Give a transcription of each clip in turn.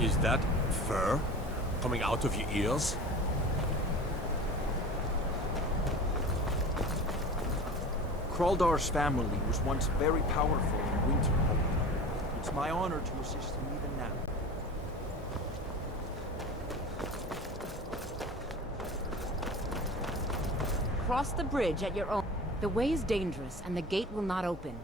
Is that fur coming out of your ears? Kraldar's family was once very powerful in Winterhold. It's my honor to assist him even now. Cross the bridge at your own. The way is dangerous, and the gate will not open.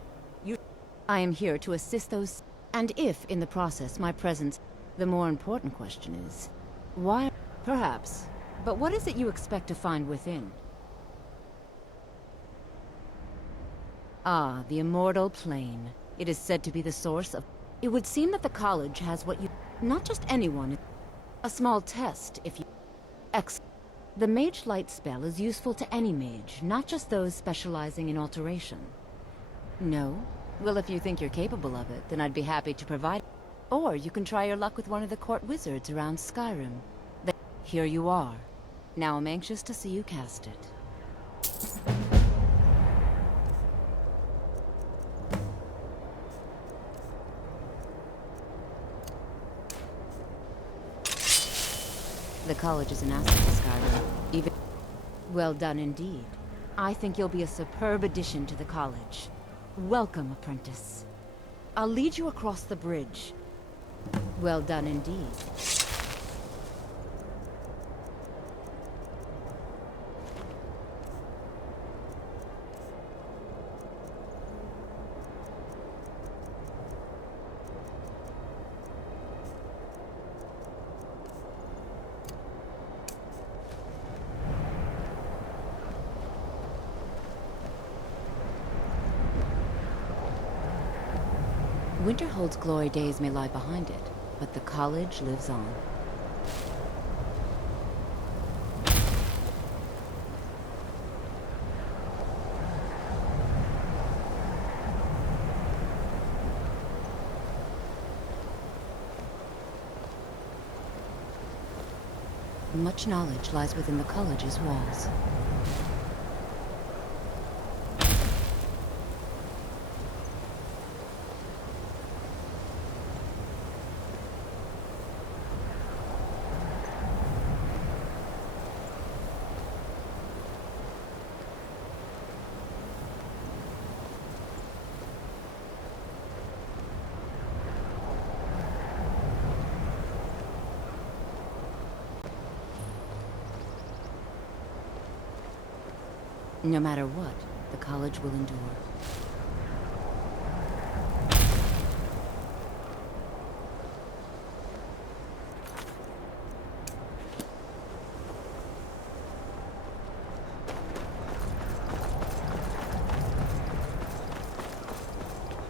I am here to assist those, and if, in the process, my presence... The more important question is, why? Perhaps. But what is it you expect to find within? Ah, the immortal plane. It is said to be the source of... It would seem that the college has what you... Not just anyone. A small test, if you... The Mage Light spell is useful to any mage, not just those specializing in alteration. No? Well, if you think you're capable of it, then I'd be happy to provide... Or you can try your luck with one of the court wizards around Skyrim. Here you are. Now I'm anxious to see you cast it. The college is an asset to Skyrim. Even... Well done indeed. I think you'll be a superb addition to the college. Welcome, apprentice. I'll lead you across the bridge. Well done indeed. Winterhold's glory days may lie behind it, but the college lives on. Much knowledge lies within the college's walls. No matter what, the college will endure.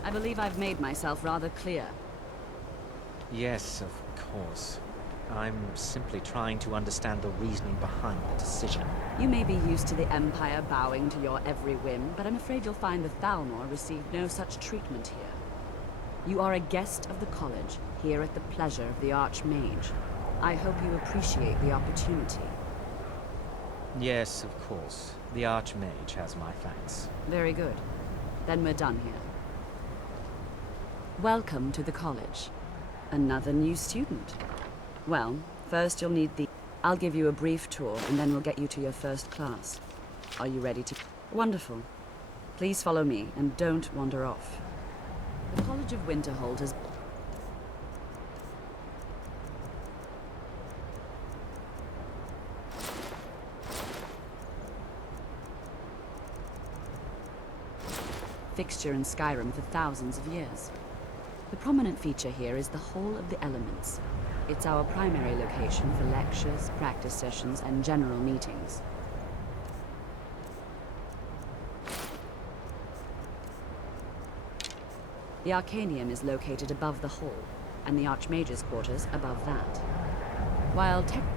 I believe I've made myself rather clear. Yes, of course. I'm simply trying to understand the reasoning behind the decision. You may be used to the Empire bowing to your every whim, but I'm afraid you'll find the Thalmor received no such treatment here. You are a guest of the college, here at the pleasure of the Archmage. I hope you appreciate the opportunity. Yes, of course. The Archmage has my thanks. Very good. Then we're done here. Welcome to the college. Another new student. Well, first you'll need the... I'll give you a brief tour, and then we'll get you to your first class. Are you ready to... Wonderful. Please follow me, and don't wander off. The College of Winterhold has... fixture in Skyrim for thousands of years. The prominent feature here is the Hall of the Elements. It's our primary location for lectures, practice sessions, and general meetings. The Arcanium is located above the hall, and the Archmage's quarters above that. While technically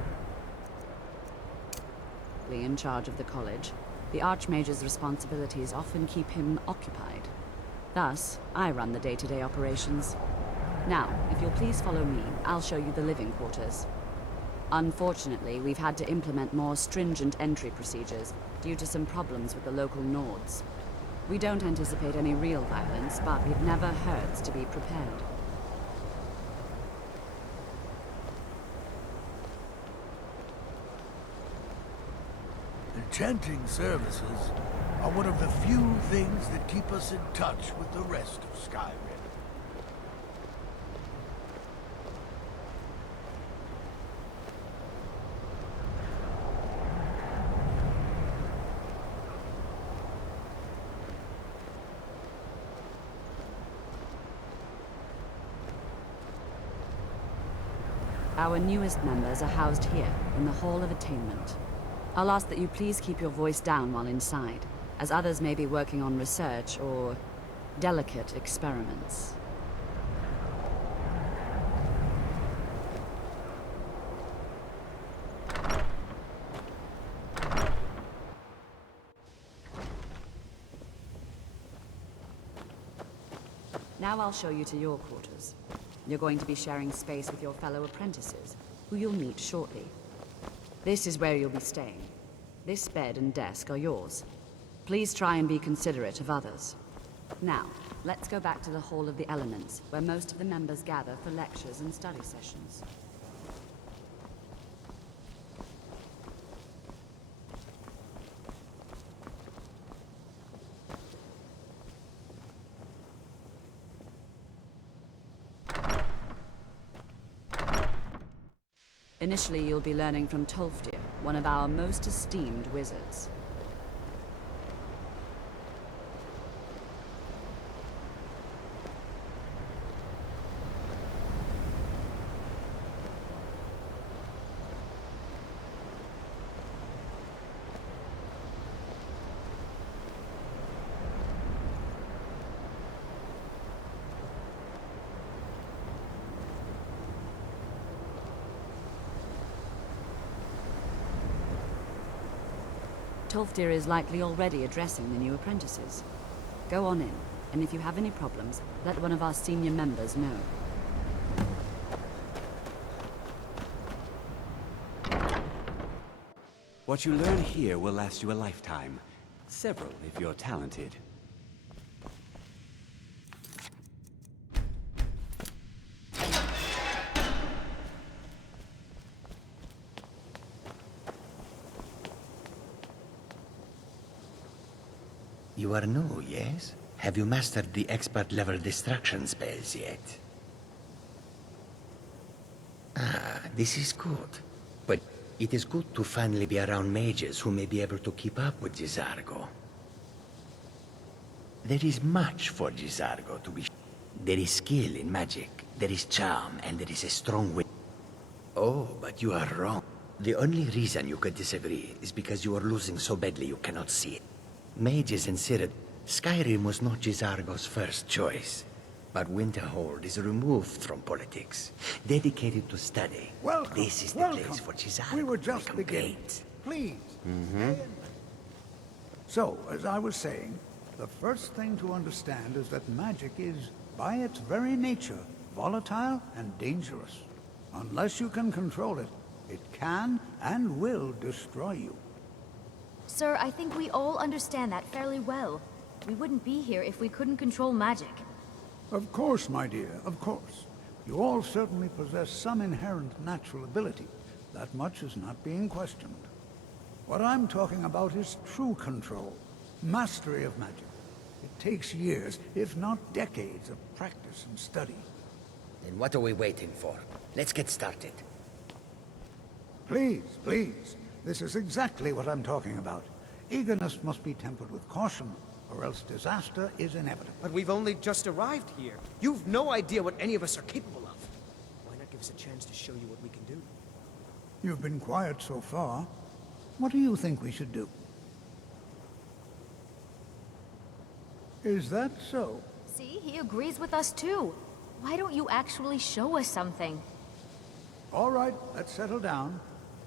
in charge of the college, the Archmage's responsibilities often keep him occupied. Thus, I run the day-to-day operations. Now, if you'll please follow me, I'll show you the living quarters. Unfortunately, we've had to implement more stringent entry procedures due to some problems with the local Nords. We don't anticipate any real violence, but it never hurts to be prepared. Chanting services are one of the few things that keep us in touch with the rest of Skyrim. Our newest members are housed here, in the Hall of Attainment. I'll ask that you please keep your voice down while inside, as others may be working on research or delicate experiments. Now I'll show you to your quarters. You're going to be sharing space with your fellow apprentices, who you'll meet shortly. This is where you'll be staying. This bed and desk are yours. Please try and be considerate of others. Now, let's go back to the Hall of the Elements, where most of the members gather for lectures and study sessions. Initially, you'll be learning from Tolfdir, one of our most esteemed wizards. Tolfdir is likely already addressing the new apprentices. Go on in, and if you have any problems, let one of our senior members know. What you learn here will last you a lifetime. Several, if you're talented. You are new, yes? Have you mastered the expert-level distraction spells yet? Ah, this is good. But it is good to finally be around mages who may be able to keep up with Gisargo. There is much for Gisargo to be There is skill in magic, there is charm, and there is a strong will. Oh, but you are wrong. The only reason you could disagree is because you are losing so badly you cannot see it. Mages and Cyril, Skyrim was not Gisargo's first choice. But Winterhold is removed from politics, dedicated to study. Welcome, This is the welcome. place for Gisargo We were to just become beginning. great. Please. So, as I was saying, the first thing to understand is that magic is, by its very nature, volatile and dangerous. Unless you can control it, it can and will destroy you. Sir, I think we all understand that fairly well. We wouldn't be here if we couldn't control magic. Of course, my dear, of course. You all certainly possess some inherent natural ability. That much is not being questioned. What I'm talking about is true control, mastery of magic. It takes years, if not decades, of practice and study. Then what are we waiting for? Let's get started. Please, please. This is exactly what I'm talking about. Eagerness must be tempered with caution, or else disaster is inevitable. But we've only just arrived here. You've no idea what any of us are capable of. Why not give us a chance to show you what we can do? You've been quiet so far. What do you think we should do? Is that so? See, he agrees with us too. Why don't you actually show us something? All right, let's settle down.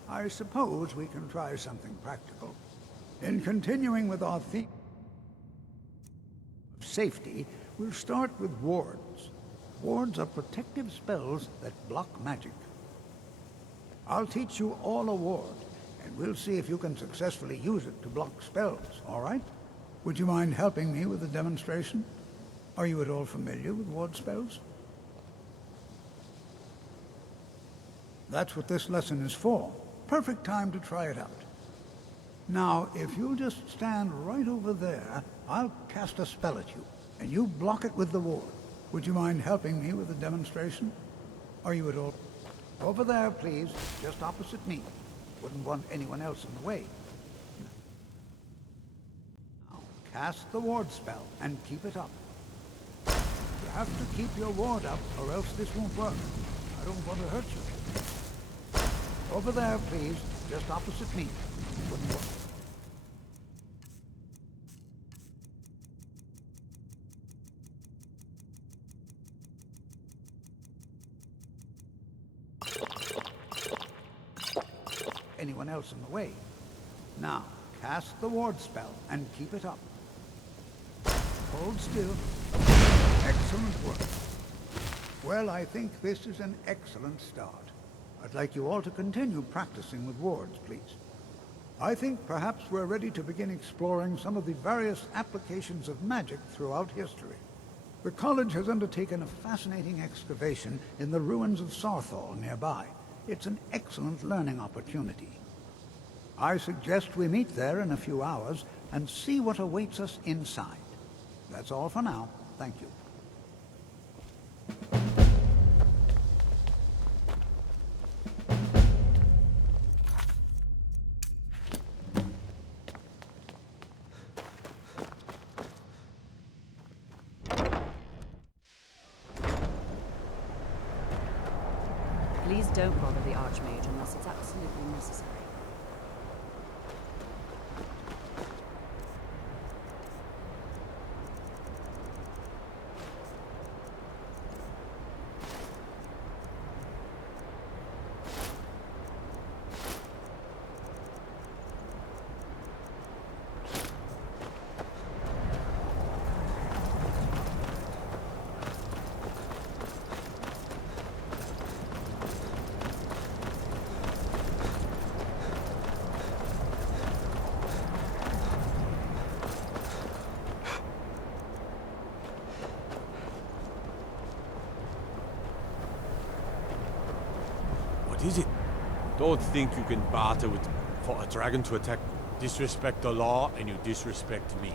I suppose we can try something practical. In continuing with our theme of safety, we'll start with wards. Wards are protective spells that block magic. I'll teach you all a ward, and we'll see if you can successfully use it to block spells, all right? Would you mind helping me with a demonstration? Are you at all familiar with ward spells? That's what this lesson is for. Perfect time to try it out. Now, if you'll just stand right over there, I'll cast a spell at you, and you block it with the ward. Would you mind helping me with the demonstration? Are you at all? Over there, please, just opposite me. Wouldn't want anyone else in the way. Now, cast the ward spell, and keep it up. You have to keep your ward up, or else this won't work. I don't want to hurt you. Over there, please, just opposite me. Wouldn't work. Anyone else in the way. Now, cast the ward spell and keep it up. Hold still. Excellent work. Well, I think this is an excellent start. I'd like you all to continue practicing with wards, please. I think perhaps we're ready to begin exploring some of the various applications of magic throughout history. The college has undertaken a fascinating excavation in the ruins of Sarthal nearby. It's an excellent learning opportunity. I suggest we meet there in a few hours and see what awaits us inside. That's all for now. Thank you. Please don't bother the Archmage unless it's absolutely necessary. What is it? Don't think you can barter with for a dragon to attack. Disrespect the law, and you disrespect me.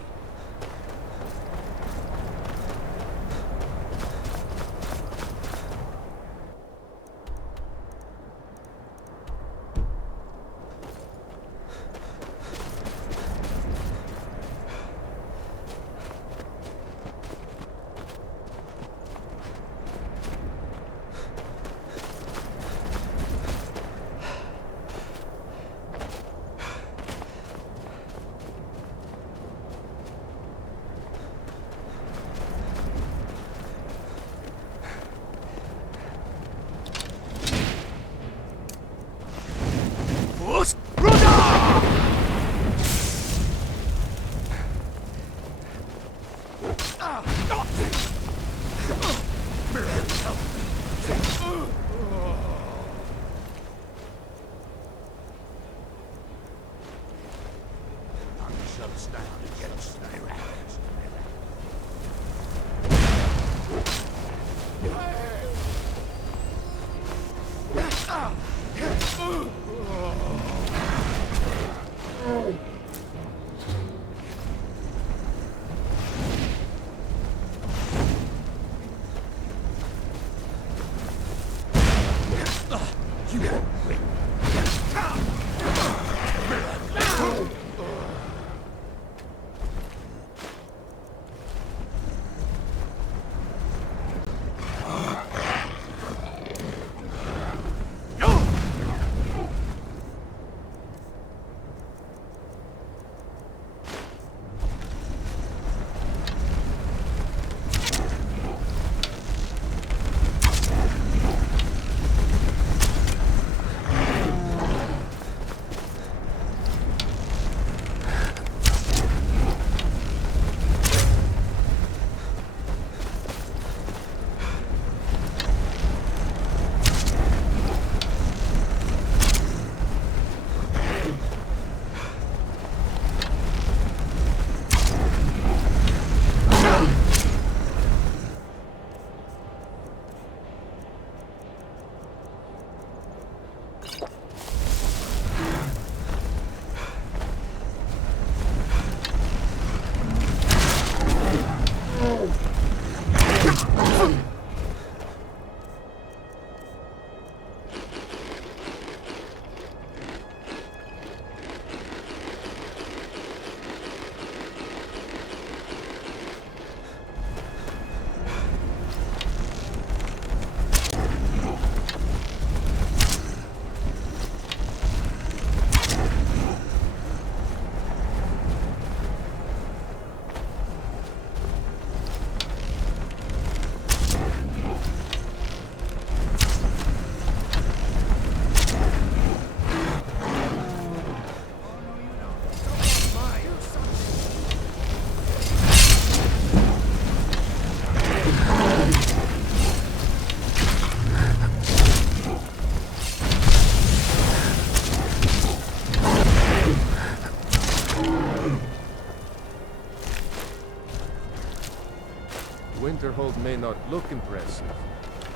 Winterhold may not look impressive,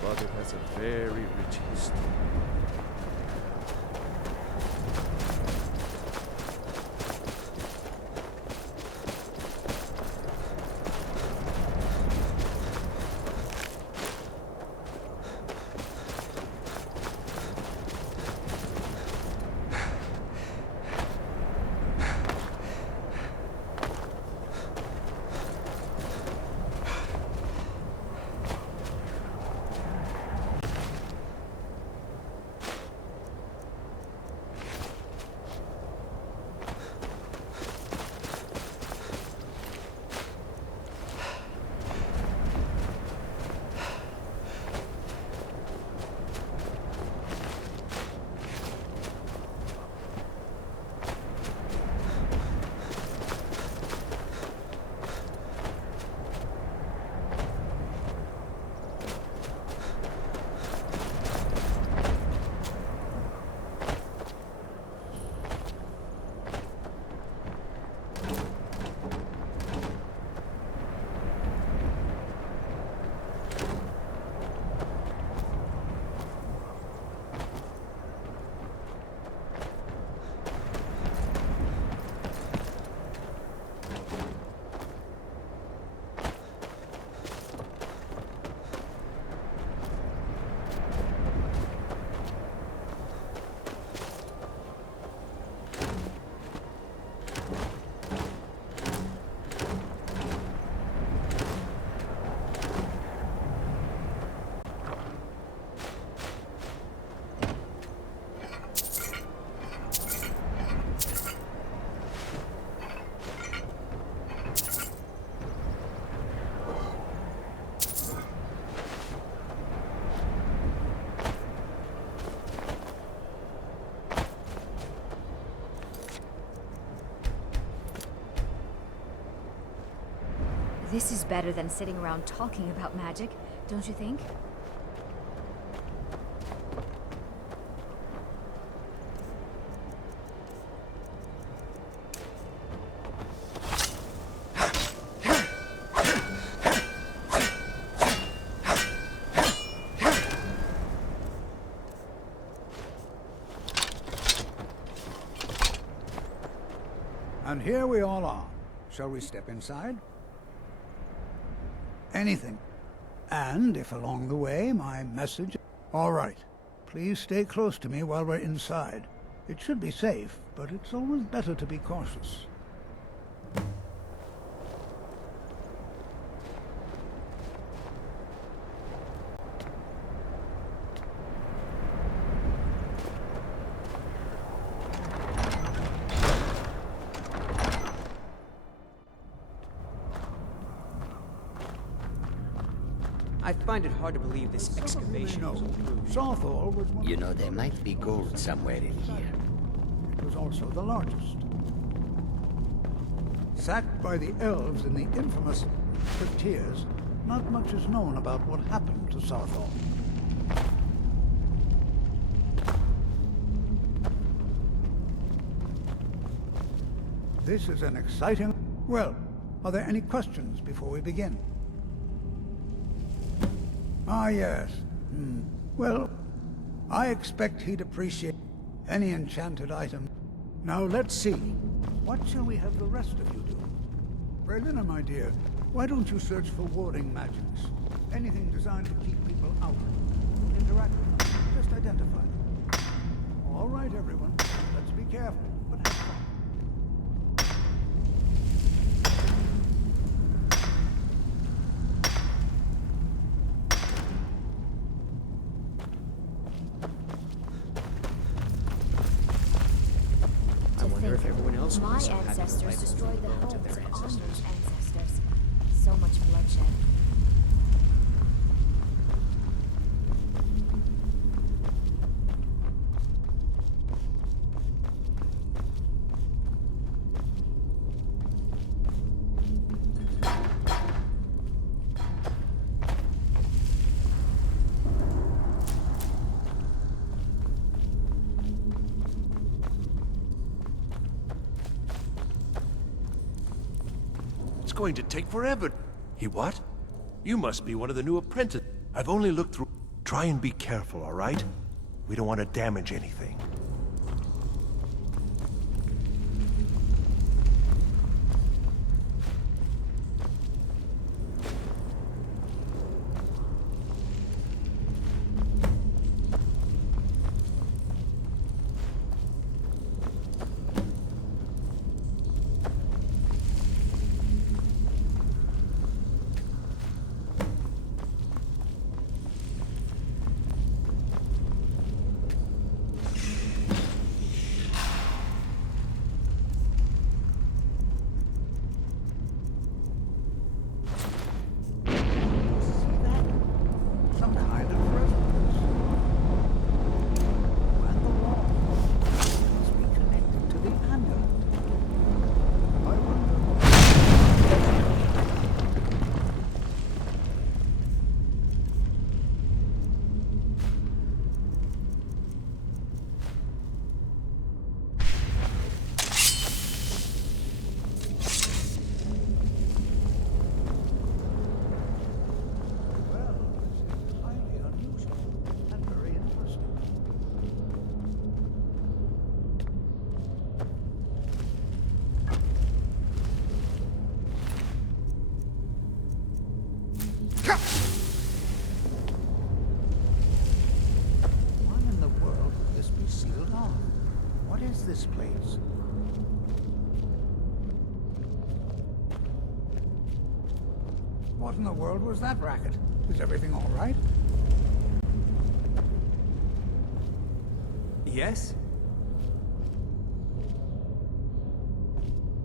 but it has a very rich history. This is better than sitting around talking about magic, don't you think? And here we all are. Shall we step inside? Anything. And if along the way my message... All right. Please stay close to me while we're inside. It should be safe, but it's always better to be cautious. I find it hard to believe this excavation was approved. Sawthall was one... You know, there might be gold somewhere in here. It was also the largest. Sacked by the elves in the infamous Tears, not much is known about what happened to Sawthall. This is an exciting... Well, are there any questions before we begin? Ah, yes. Well, I expect he'd appreciate any enchanted item. Now let's see. What shall we have the rest of you do? Berlina, my dear, why don't you search for warding magics? Anything designed to keep people out. Interact with them. Just identify them. All right, everyone. Let's be careful, but have fun. If everyone else My was so happy to ancestors light destroyed the the homes to of their Honor's ancestors. ancestors. So much bloodshed. It's going to take forever. He what? You must be one of the new apprentices. I've only looked through... Try and be careful, all right? We don't want to damage anything. This place. What in the world was that racket? Is everything all right? Yes?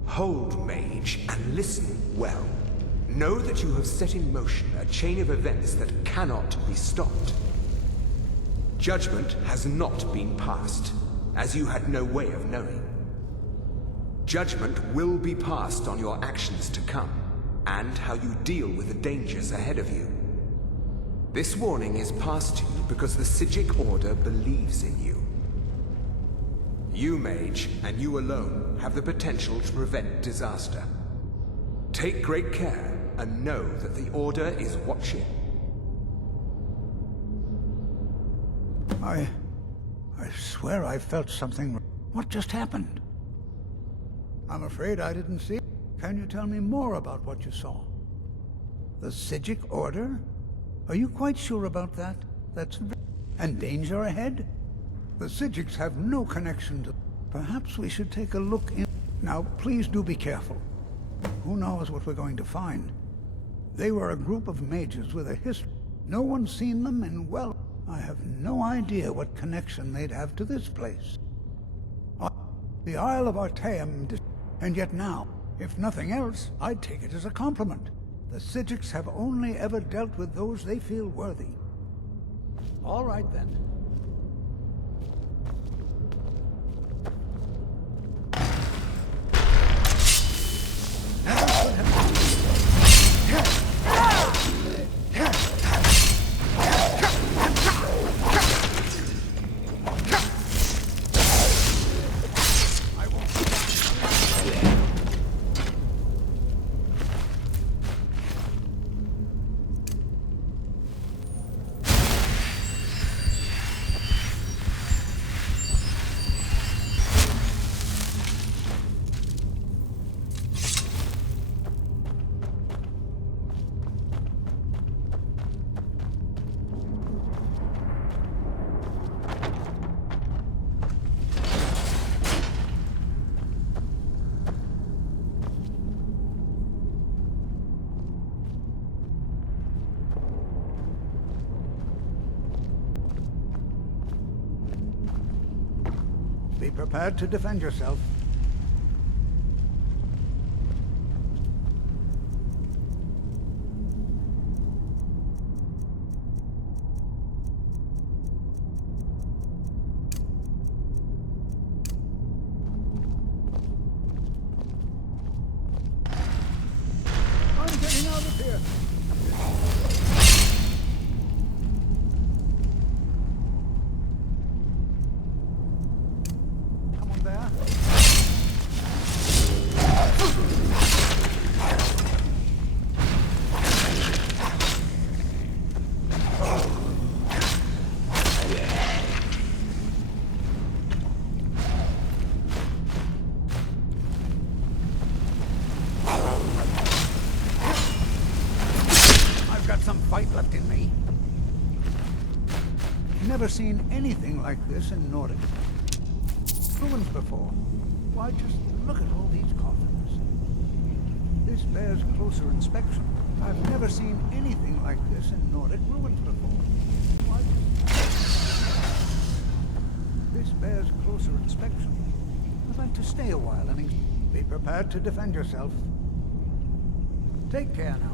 Hold, Mage, and listen well. Know that you have set in motion a chain of events that cannot be stopped. Judgment has not been passed, as you had no way of knowing. Judgment will be passed on your actions to come, and how you deal with the dangers ahead of you. This warning is passed to you because the Psijic Order believes in you. You, Mage, and you alone, have the potential to prevent disaster. Take great care, and know that the Order is watching. I swear I felt something. What just happened? I'm afraid I didn't see it. Can you tell me more about what you saw? The Psijic Order? Are you quite sure about that? And danger ahead? The Psijics have no connection to... Perhaps we should take a look in... Now, please do be careful. Who knows what we're going to find? They were a group of mages with a history. No one's seen them in, well... I have no idea what connection they'd have to this place. The Isle of Artaeum, and yet now, if nothing else, I'd take it as a compliment. The Psijics have only ever dealt with those they feel worthy. All right then. Be prepared to defend yourself. I'm getting out of here. fight left in me. Never seen anything like this in Nordic ruins before. Why, just look at all these coffins. This bears closer inspection. I've never seen anything like this in Nordic ruins before. Why, this bears closer inspection. I'd like to stay a while and be prepared to defend yourself. Take care now.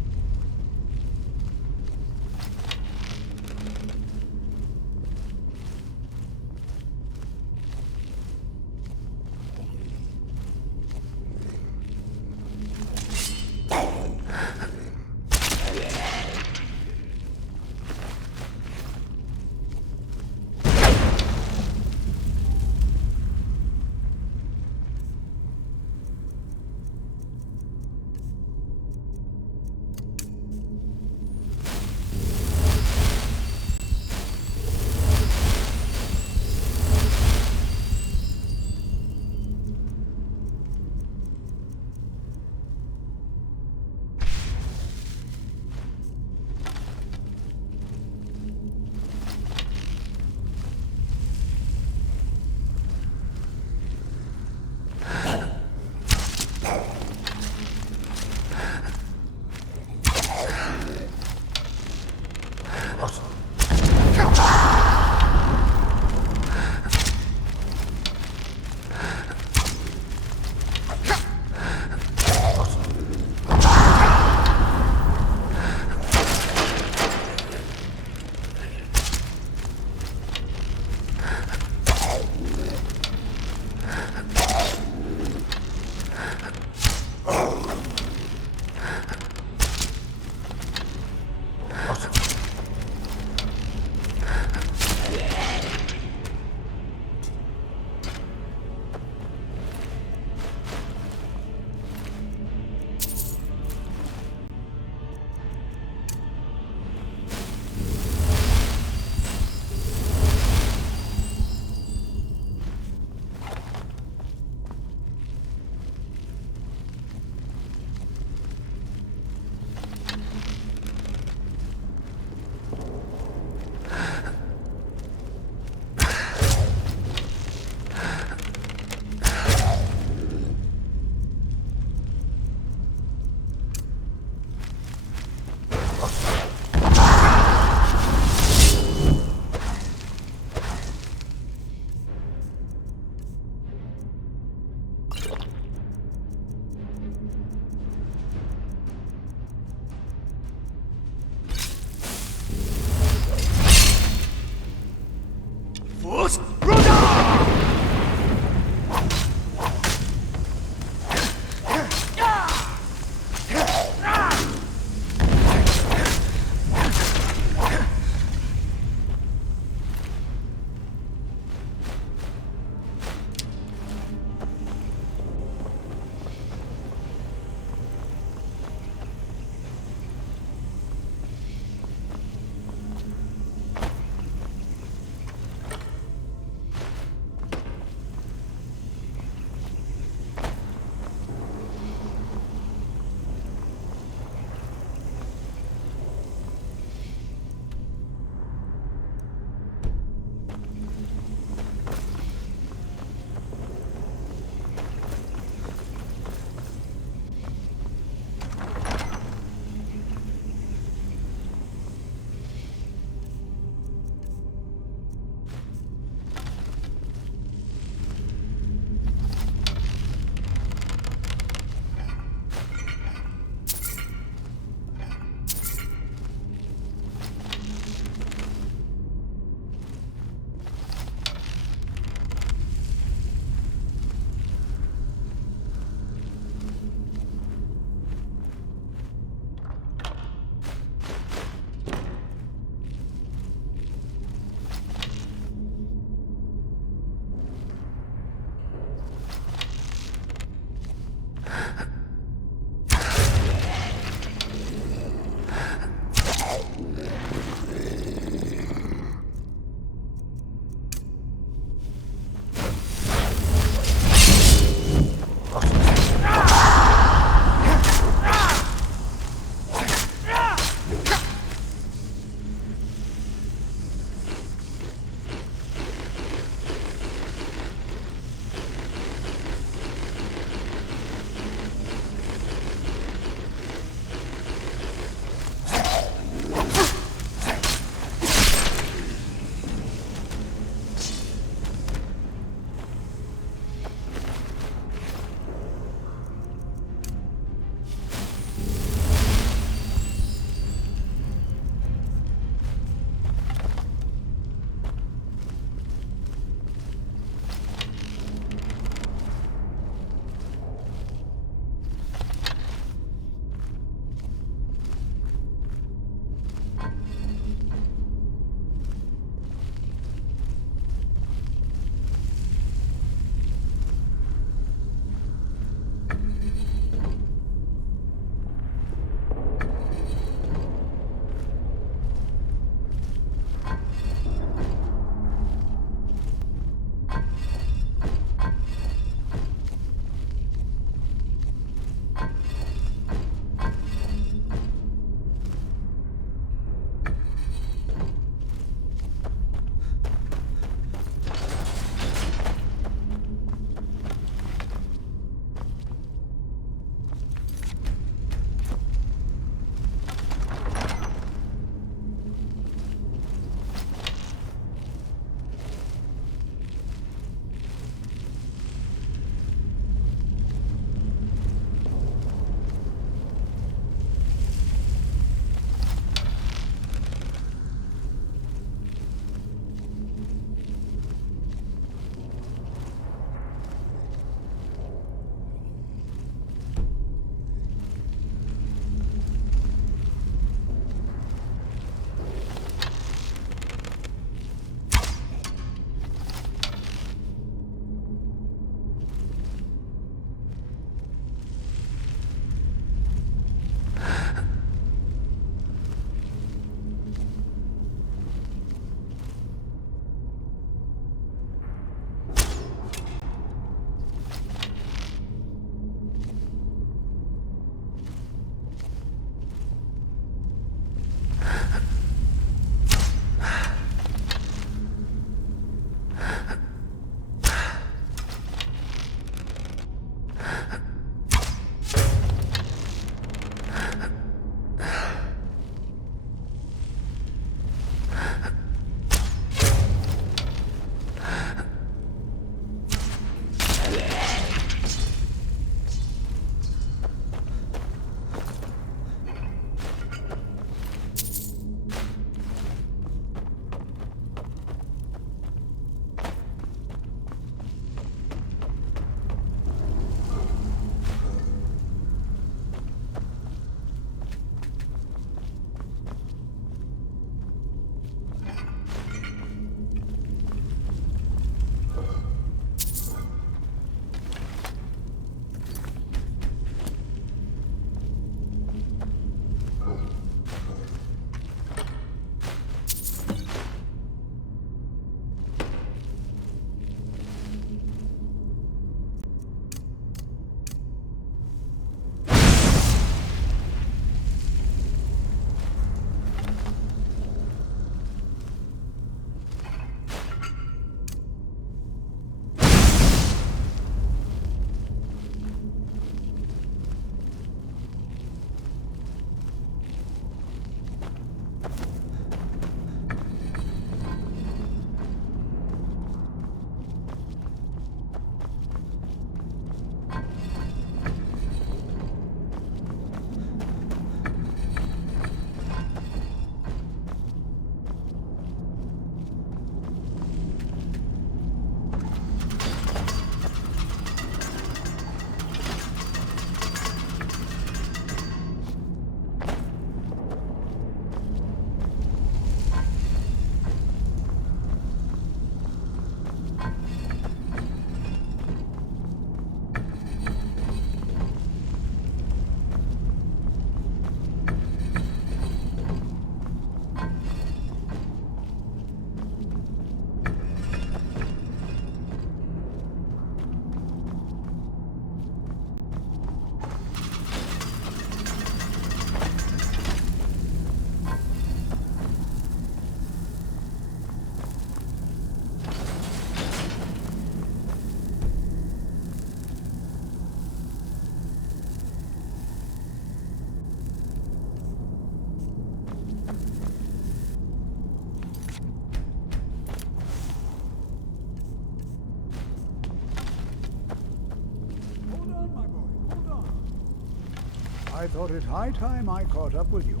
I thought it high time I caught up with you.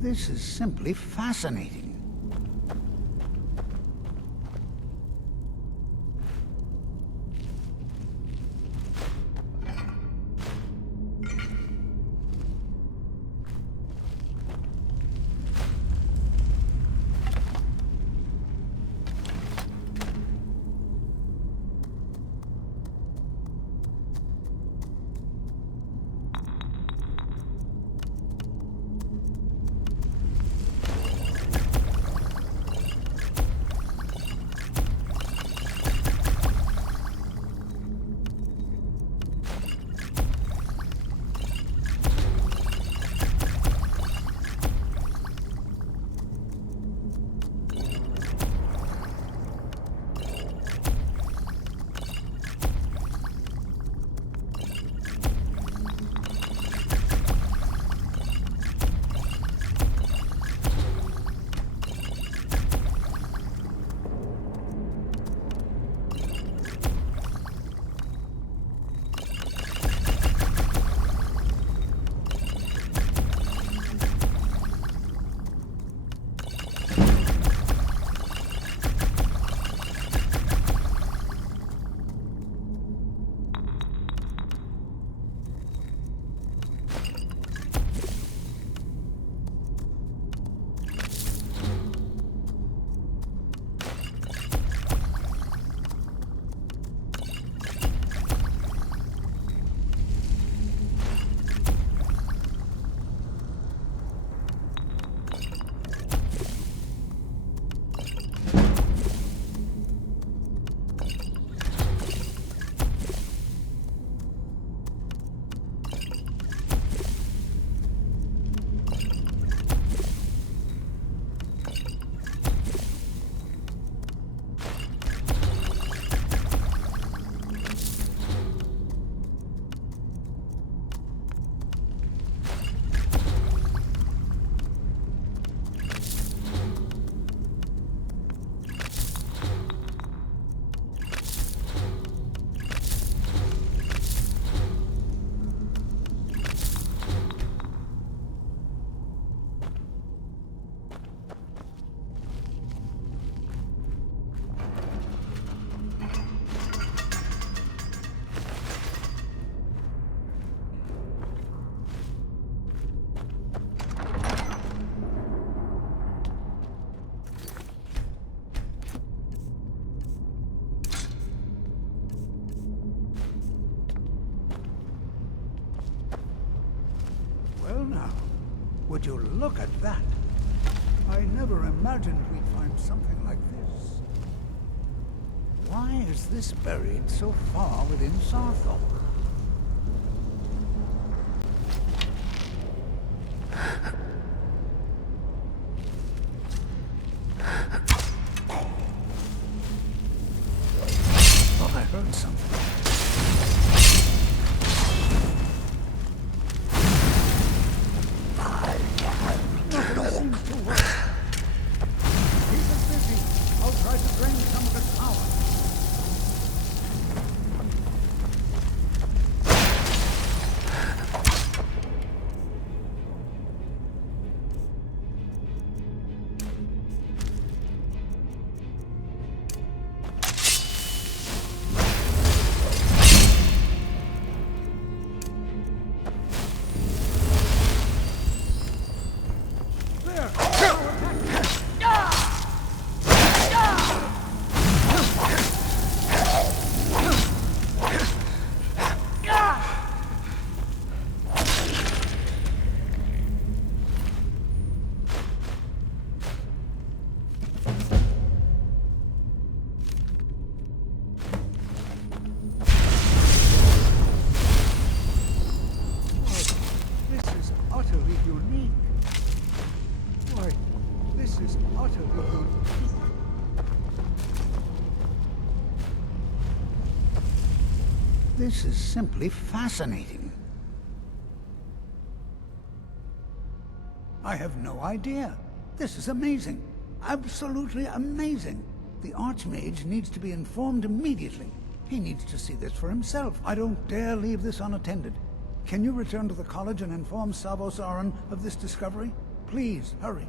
This is simply fascinating. Well now, would you look at that? I never imagined we'd find something like this. Why is this buried so far within Sarthor? Thought I heard something. Nothing seems to work. Keep us busy. I'll try to drain some of its power. Utterly unique. Why, this is utterly unique. This is simply fascinating. I have no idea. This is amazing. Absolutely amazing. The Archmage needs to be informed immediately. He needs to see this for himself. I don't dare leave this unattended. Can you return to the college and inform Savos Aran of this discovery? Please, hurry.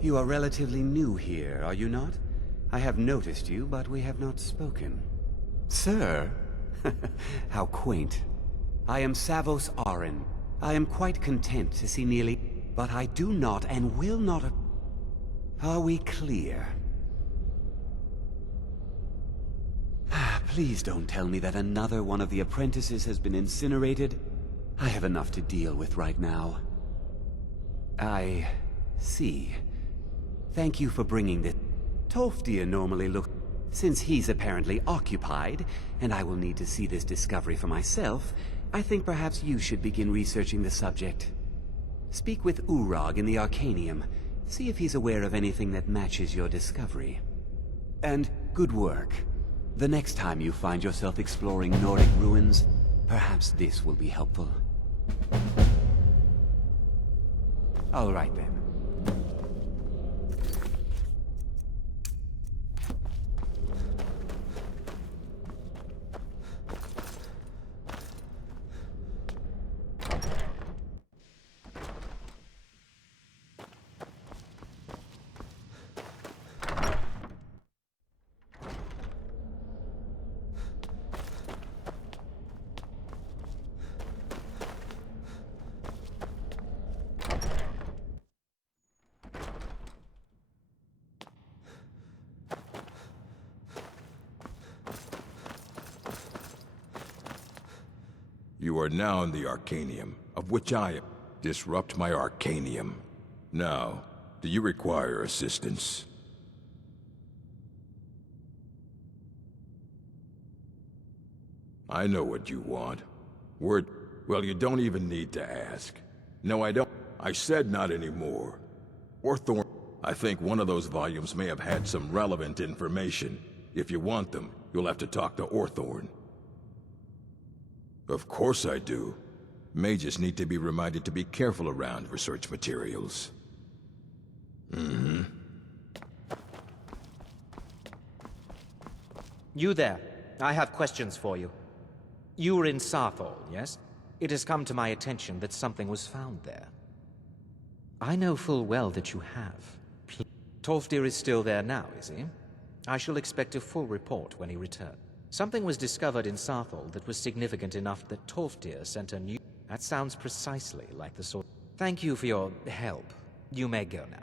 You are relatively new here, are you not? I have noticed you, but we have not spoken. Sir? How quaint. I am Savos Aran. I am quite content to see nearly... But I do not and will not... Are we clear? Please don't tell me that another one of the apprentices has been incinerated. I have enough to deal with right now. I... see. Thank you for bringing this. Tolfdir normally look... Since he's apparently occupied, and I will need to see this discovery for myself, I think perhaps you should begin researching the subject. Speak with Urag in the Arcanium. See if he's aware of anything that matches your discovery. And good work. The next time you find yourself exploring Nordic ruins, perhaps this will be helpful. All right then. You are now in the Arcanium, of which I am. Disrupt my Arcanium. Now, do you require assistance? I know what you want. Well, you don't even need to ask. No, I don't. I said not anymore. Orthorn. I think one of those volumes may have had some relevant information. If you want them, you'll have to talk to Orthorn. Of course I do. Mages need to be reminded to be careful around research materials. Mm-hmm. You there. I have questions for you. You were in Sarthol, yes? It has come to my attention that something was found there. I know full well that you have. Tolfdir is still there now, is he? I shall expect a full report when he returns. Something was discovered in Sarthol that was significant enough that Tolfdir sent a new... That sounds precisely like the sort... Thank you for your help. You may go now.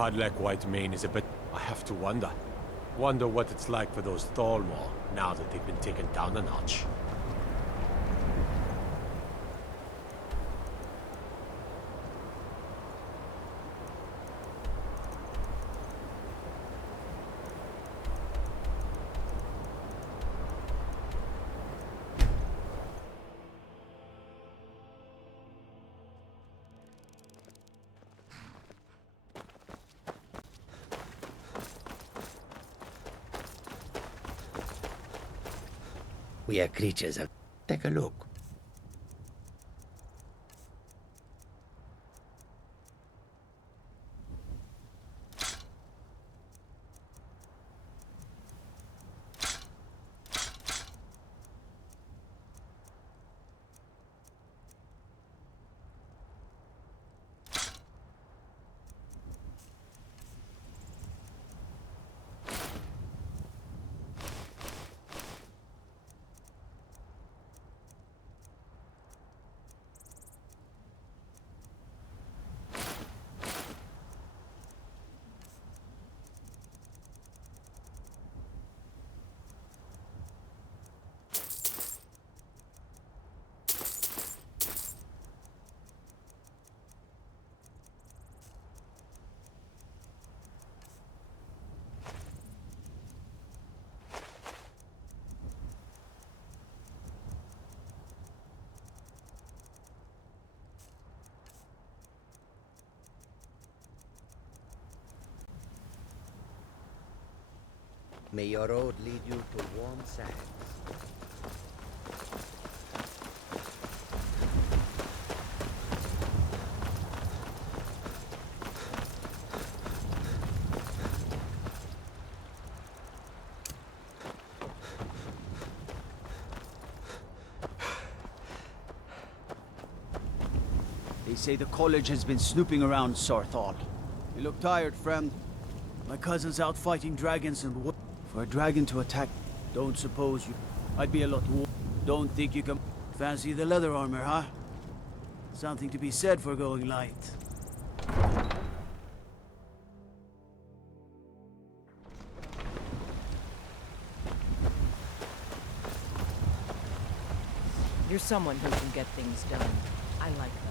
Codlec White Mane is a bit... I have to wonder. Wonder what it's like for those Thalmor, now that they've been taken down a notch. We are creatures of... Take a look. May your road lead you to warm sands. They say the college has been snooping around Sarthal. You look tired, friend. My cousin's out fighting dragons and what? For a dragon to attack, don't suppose you... I'd be a lot war. Don't think you can... Fancy the leather armor, huh? Something to be said for going light. You're someone who can get things done. I like that.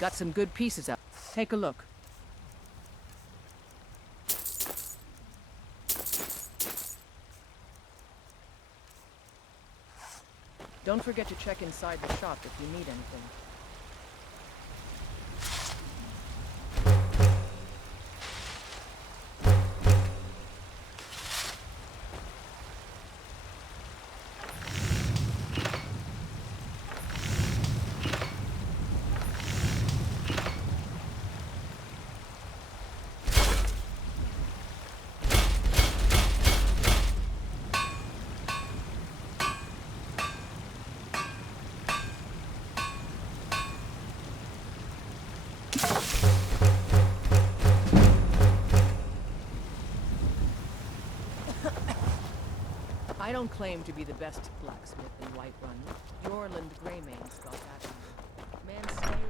Got some good pieces out. Take a look. Don't forget to check inside the shop if you need anything. I don't claim to be the best blacksmith in Whiterun. Jorland Greymane's got that number. Man, see you.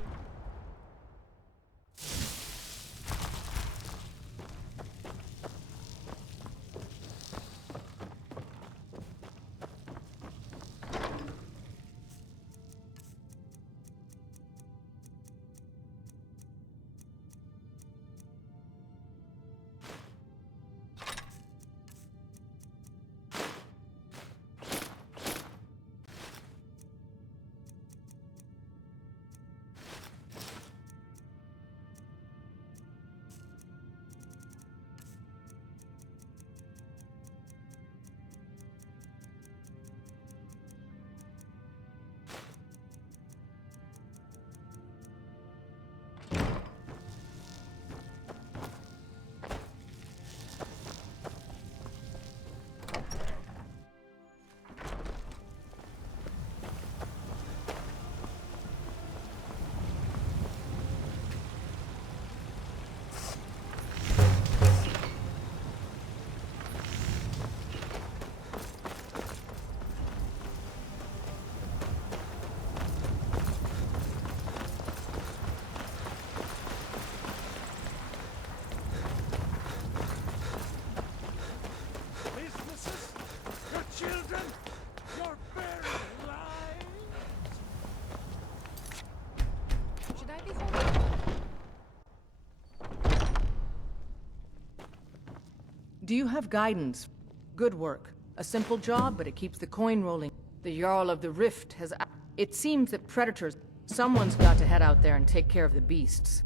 Do you have guidance? Good work. A simple job, but it keeps the coin rolling. The Jarl of the Rift has... It seems that predators... Someone's got to head out there and take care of the beasts.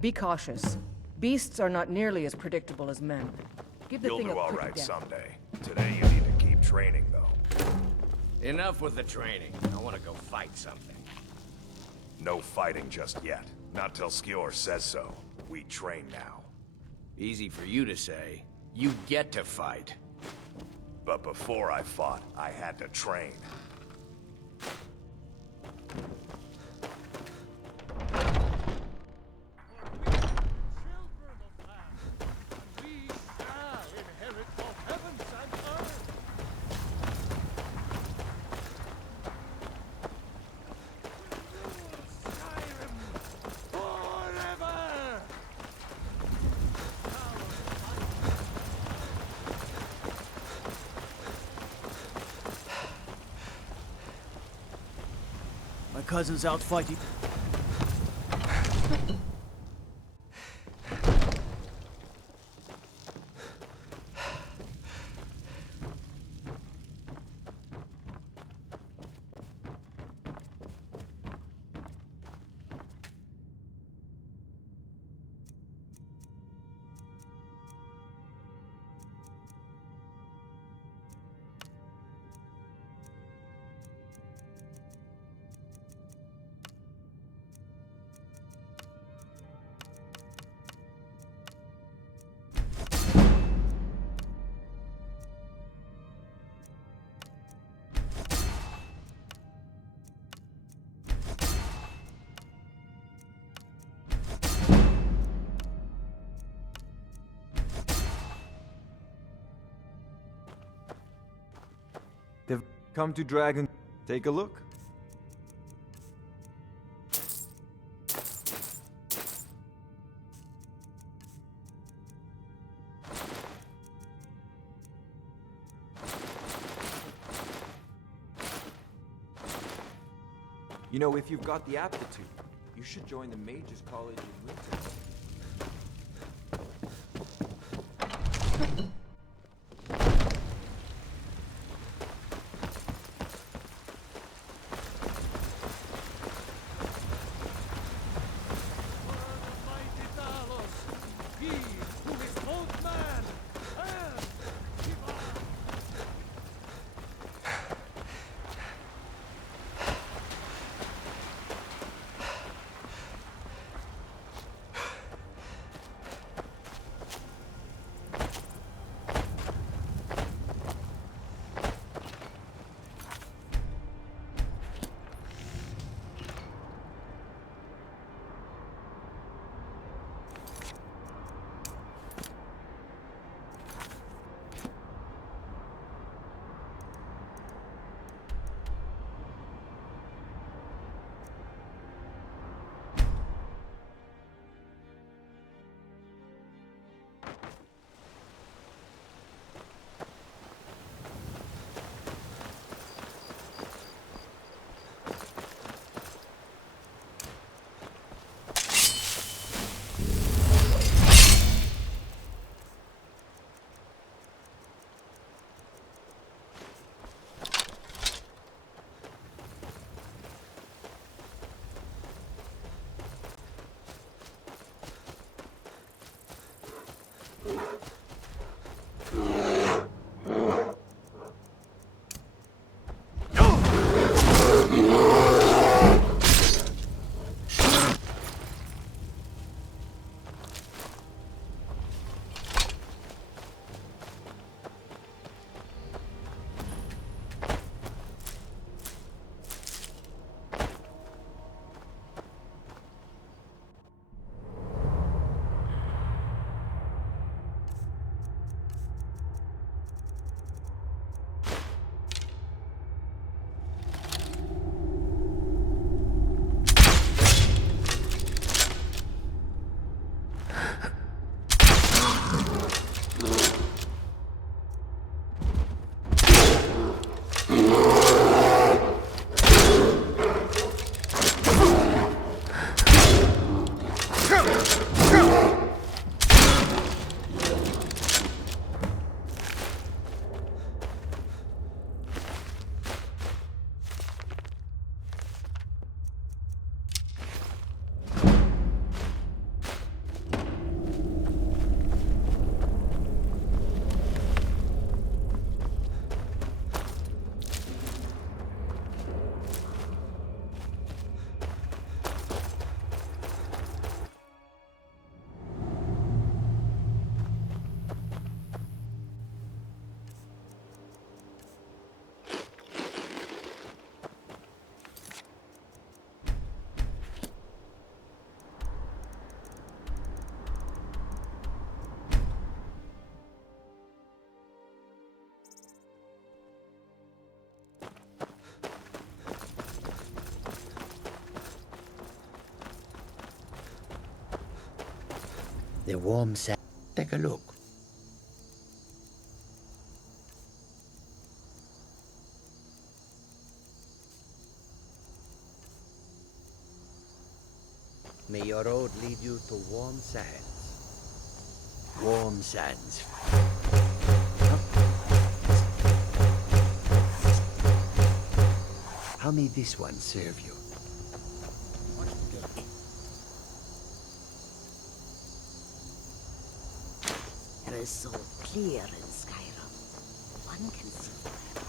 Be cautious. Beasts are not nearly as predictable as men. Give the You'll thing do a all quick right dent. someday. Today you need to keep training, though. Enough with the training. I want to go fight something. No fighting just yet. Not till Skjor says so. We train now. Easy for you to say. You get to fight. But before I fought, I had to train. My cousin's out fighting. They've come to Dragon. Take a look. You know, if you've got the aptitude, you should join the Mage's College in Winter. The warm sand. Take a look. May your road lead you to warm sands. Warm sands. How may this one serve you? It is so clear in Skyrim. One can see forever.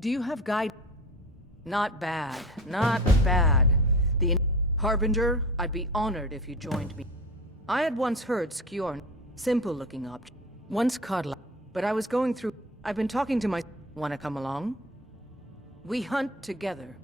Do you have guide? Not bad. Not bad. The Harbinger, I'd be honored if you joined me. I had once heard Skjorn, simple-looking object. Once caught, but I was going through... I've been talking to my... Wanna come along? We hunt together.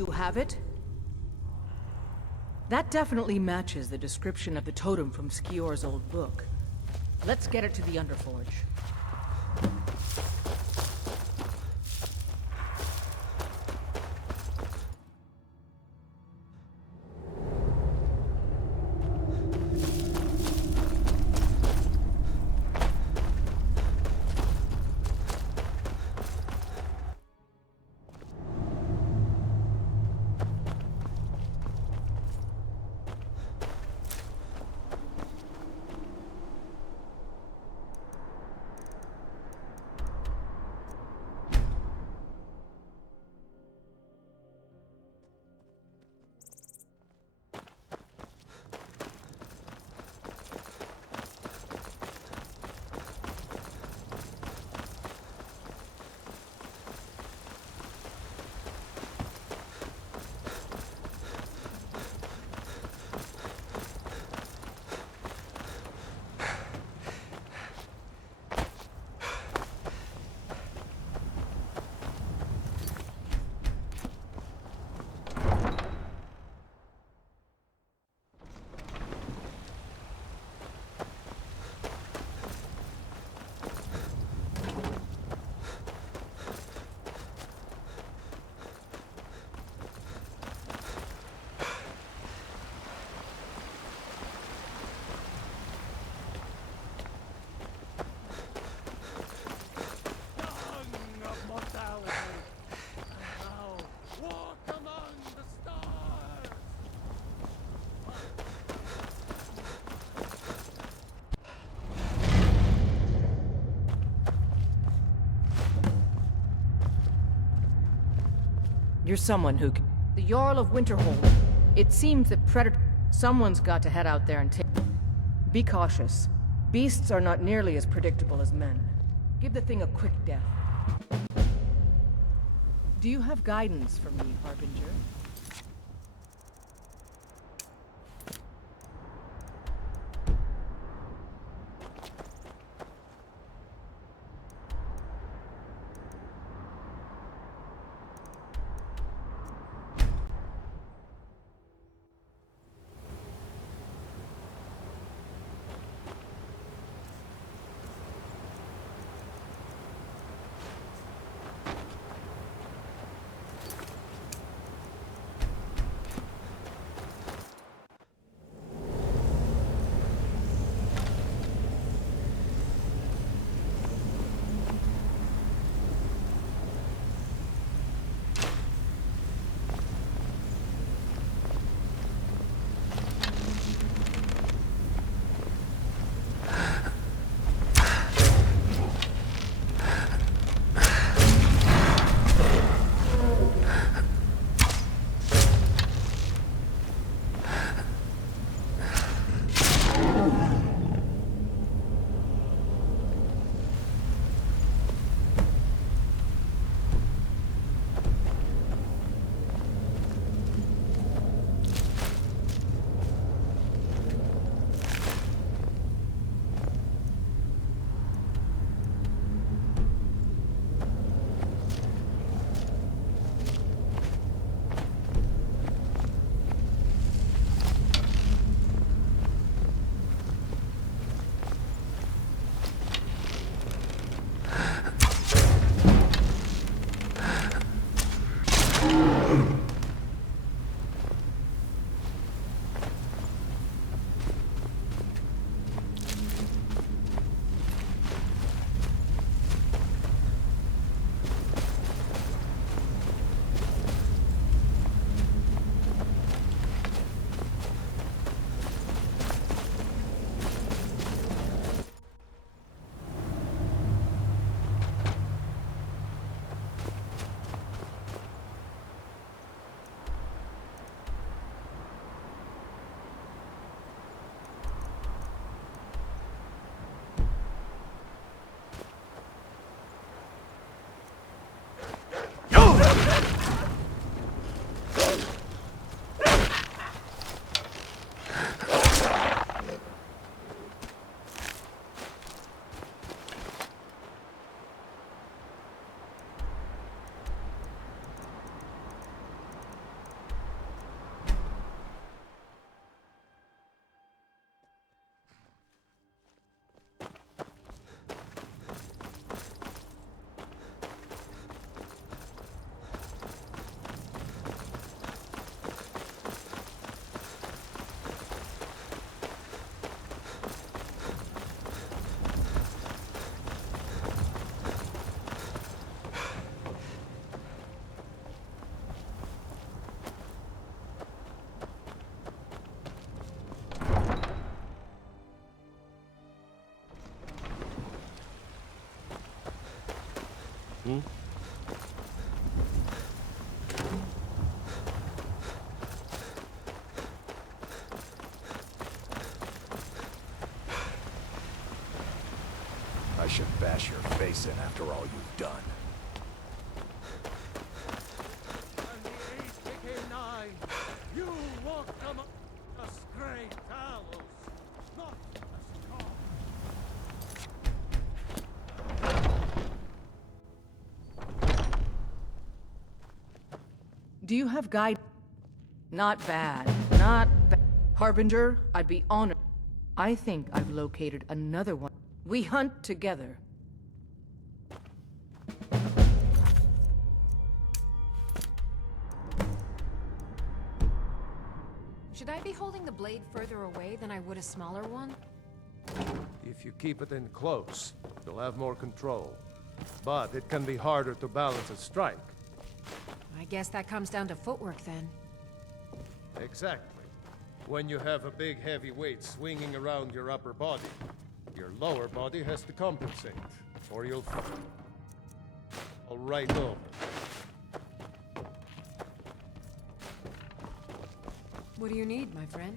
you have it? That definitely matches the description of the totem from Skior's old book. Let's get it to the Underforge. You're someone who can... The Jarl of Winterhold. It seems that Predator... Someone's got to head out there and take... Be cautious. Beasts are not nearly as predictable as men. Give the thing a quick death. Do you have guidance for me, Harbinger? I should bash your face in after all you've done. And the age became 9. You walked among us great owls, not a scar. Do you have guide? Not bad. Not bad. Harbinger, I'd be honored. I think I've located another one. We hunt together. Should I be holding the blade further away than I would a smaller one? If you keep it in close, you'll have more control. But it can be harder to balance a strike. I guess that comes down to footwork then. Exactly. When you have a big heavy weight swinging around your upper body, your lower body has to compensate, or you'll fall right over. What do you need, my friend?